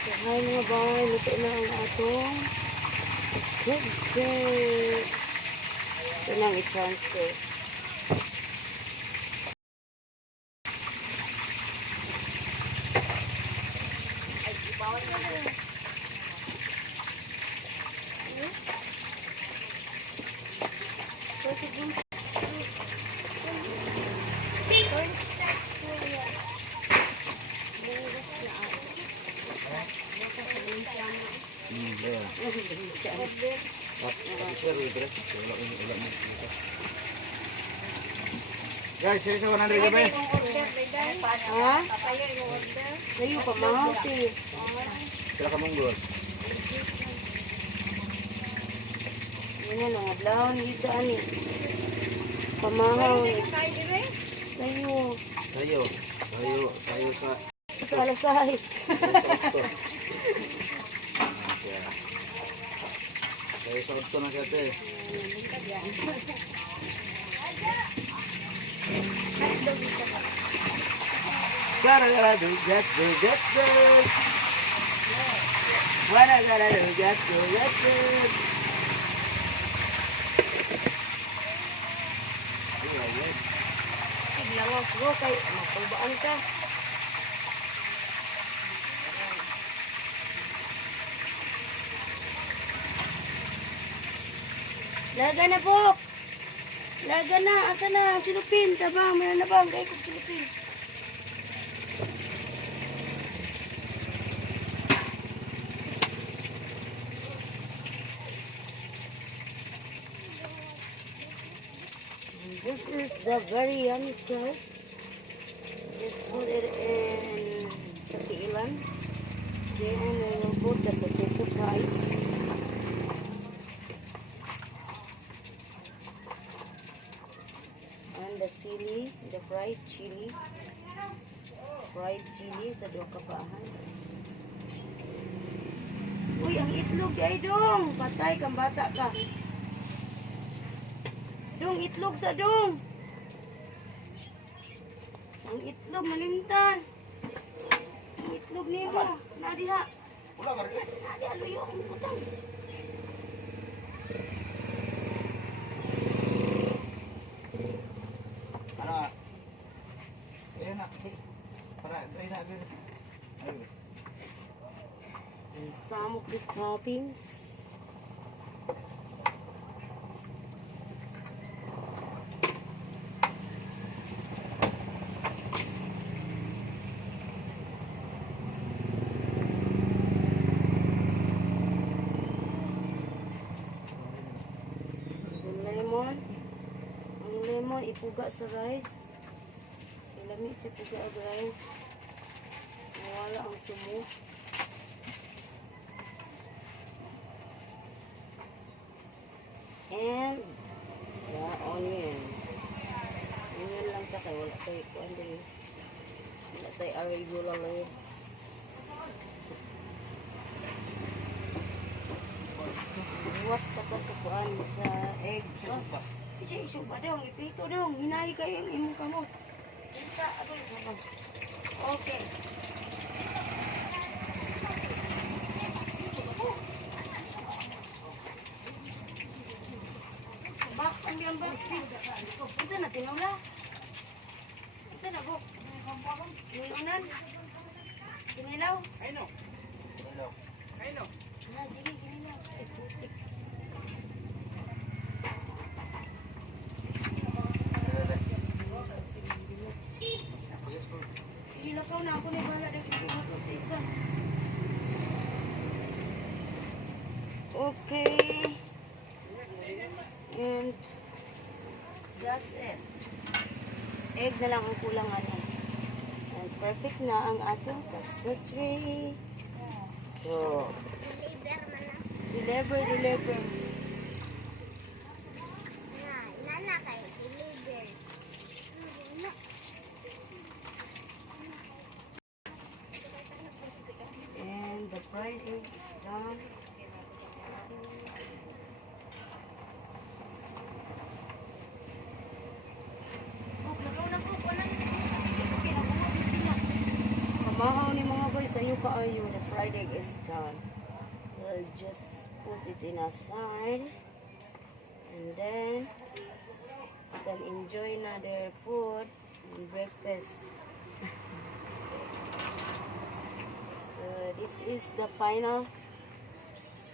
So, hi mga bay, luto na ang atong headset. Ito lang i-transfer. Guys, saya 100 gabi. Ha? Sa'yo pa mahati. Sila ka mong boss. Yan lang, adlaw ni daan eh. Pamahaw eh. Sa'yo. Sayo sa Sa alas 6. Sayo sa auto na siya te. Gara do get do. Gara do get do. Siglangas mo kay magpabaan ka. Laga na po. Laga na. Asa na? Silupin. Tabang. Mayroon na bang? Kaya kong silupin. This is the very yummy sauce. Just put it in sakilan. Then we will put the potato fries. And the chili, the fried chili. Fried chili sa doon kapahan. Uy, ang itlog ay dong. Patay kang bata ka. Dong, itlog sa dong. Ang itlog, malimtan. Ang itlog nila. Nadiha. Wala ka rin. Nadiha, luyo ang putang. Ano? Ayan na. Para, try na. And some of the toppings. Ang lemon ipuga sa rice. Ilami siya puga ang rice. Nawala ang sumo. And the onion. Onion lang ta kay wala tayo kuan diri. Wala tayo arugula leaves. What ka sa kuan sa egg. Isa ba daw, ipito daw, hinay kayo yung imong kamot. Isa, ako yung kamot. Okay. Box ang biyang box. Isa na, tinula. Isa na, buk. Nilunan. Kinilaw. Ayno. Ah, sige, kinilaw. Sige, lakaw na ako na bala na ko sa isa. Okay. And that's it. Egg na lang ang kulangan. And perfect na ang ating tapsatry. So, deliver. And the fried egg is done. Kamahaw ni mga boy sa iyo kaayo. The fried egg is done. We'll just put it in aside. And then, you can enjoy another food and breakfast. So, this is the final.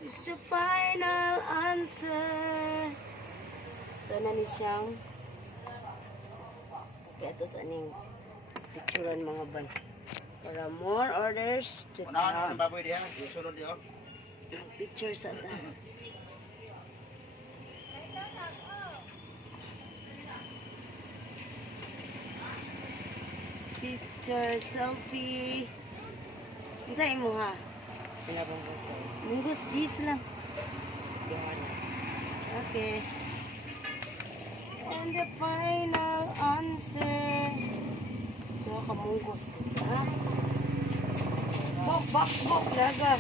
This is the final answer. Ito na ni siyang. Kaya ito sa aning picturean mga ban. Para more orders to Unahan come. ng baboy diha. Susunod diha. Picture sa ta. Picture, selfie. Isa mo ha? Munggus cheese lang. Okay. And the final answer. Mga kamunggos. Sarap. Bok, laga.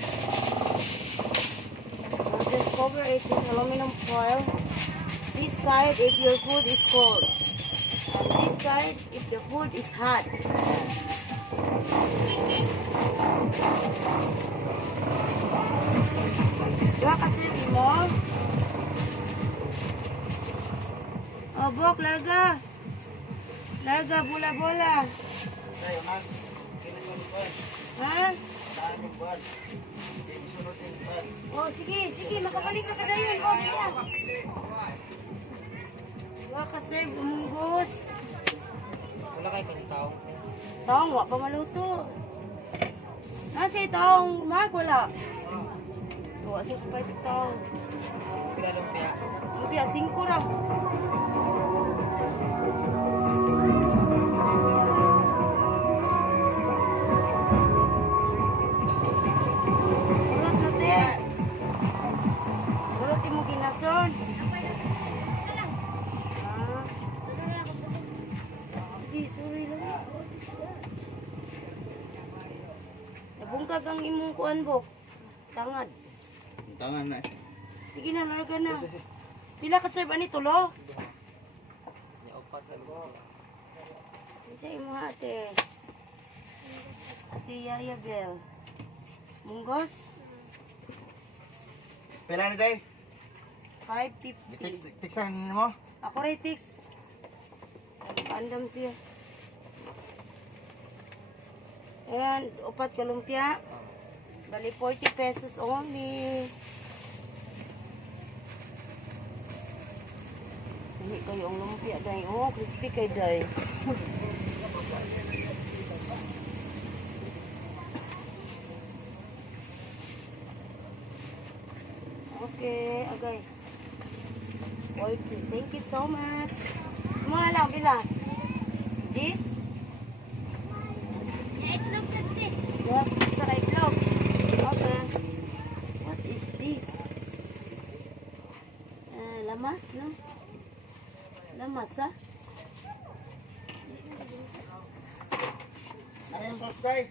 Now just cover it with aluminum foil. This side if your food is cold. And this side if the food is hot. Diba kasi mo? Oh, Bok, larga. Larga, bola-bola. Tayo man. Kini mo ni Bal. Ha? Unahan ng Bal. Susunod din Bal. Oh, sige, makabalik na ka na yun. Oh, kaya. Diba kasi bumunggos. Wala kayo kang tao. Taong, wa pa maluto. Nasa taong, Mark, wala. Wa siya pa ito taong. Pila lumpia. Lumpia, 5 lang. Urot na te. Urot mo ginason. Ah. Sige, sorry lang. Nabungkag ang imong kuan, Bok. Tangad. Tangan na. Sige na, larga na. Pila ka serve ani tulo? Upat na lumpia. Diyan mo ate. Ate Yaya Bel. Munggos? Pila ni day? 550. Tiksan mo. Ako rin tix. Andam siya. And upat ka lumpia. Bali 40 pesos only. Hindi kayo ang lumpia day. Oh, crispy kay day. Okay, agay. 40. Thank you so much. Mga lang, bila. Jis? Itlog sa te. Yep, sa itlog. Okay. What is this? Lamas, no? Lamas, ha? Ano yung sauce day?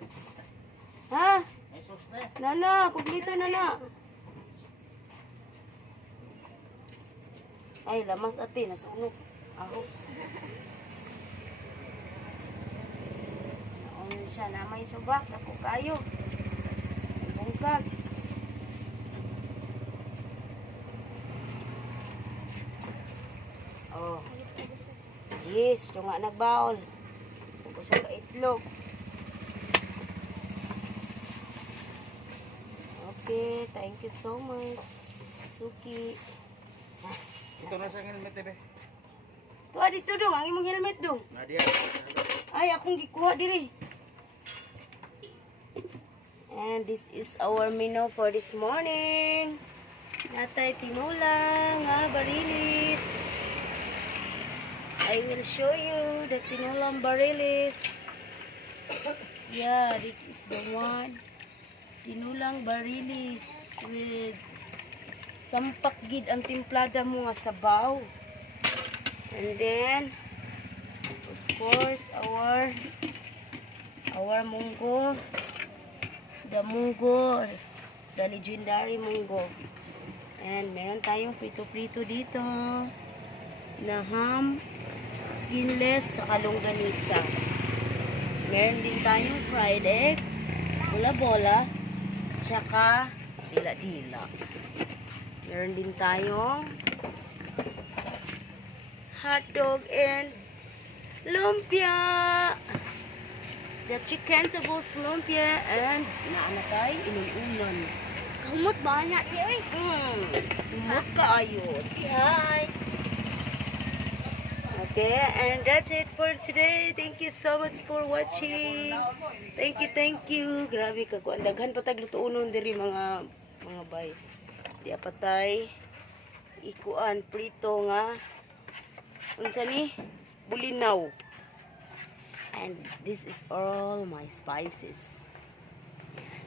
Ha? May sauce day. Nana, kumpleto na na. Ay, lamas ate, nasunog. Ahos. Naon siya na may subak, naku kayo. Bungkag. Oh. Jeez, ito nga nagbaol. Huwag siya ka itlog. Okay, thank you so much, Suki. Ito na sa helmet be. Tuwa dito dong, ang imong helmet dong. Nadia. Ay, akong gikuha diri. And this is our menu for this morning. Natay tinulang, barilis. I will show you the tinulang barilis. Yeah, this is the one. Tinulang barilis with sampak gid ang timplada mo nga sabaw. And then, of course, our munggo. The munggo. The legendary munggo. And meron tayong prito-prito dito. Na ham, skinless, tsaka longganisa. Meron din tayong fried egg. bola-bola, tsaka dila-dila. Meron din tayong hotdog and lumpia. The chicken tubos lumpia and naanatay inuunan. Kamot ba na siya eh? Lumot kaayo. Say hi. Okay, and that's it for today. Thank you so much for watching. Thank you. Grabe ka ko. Daghan patag lutuunon diri mga bay. Di apatay ikuan prito nga unsa ni bulinaw. And this is all my spices.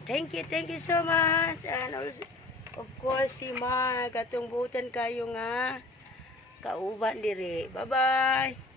Thank you so much. And also, of course, si Mark, katong butan kayo nga kauban diri. Bye-bye.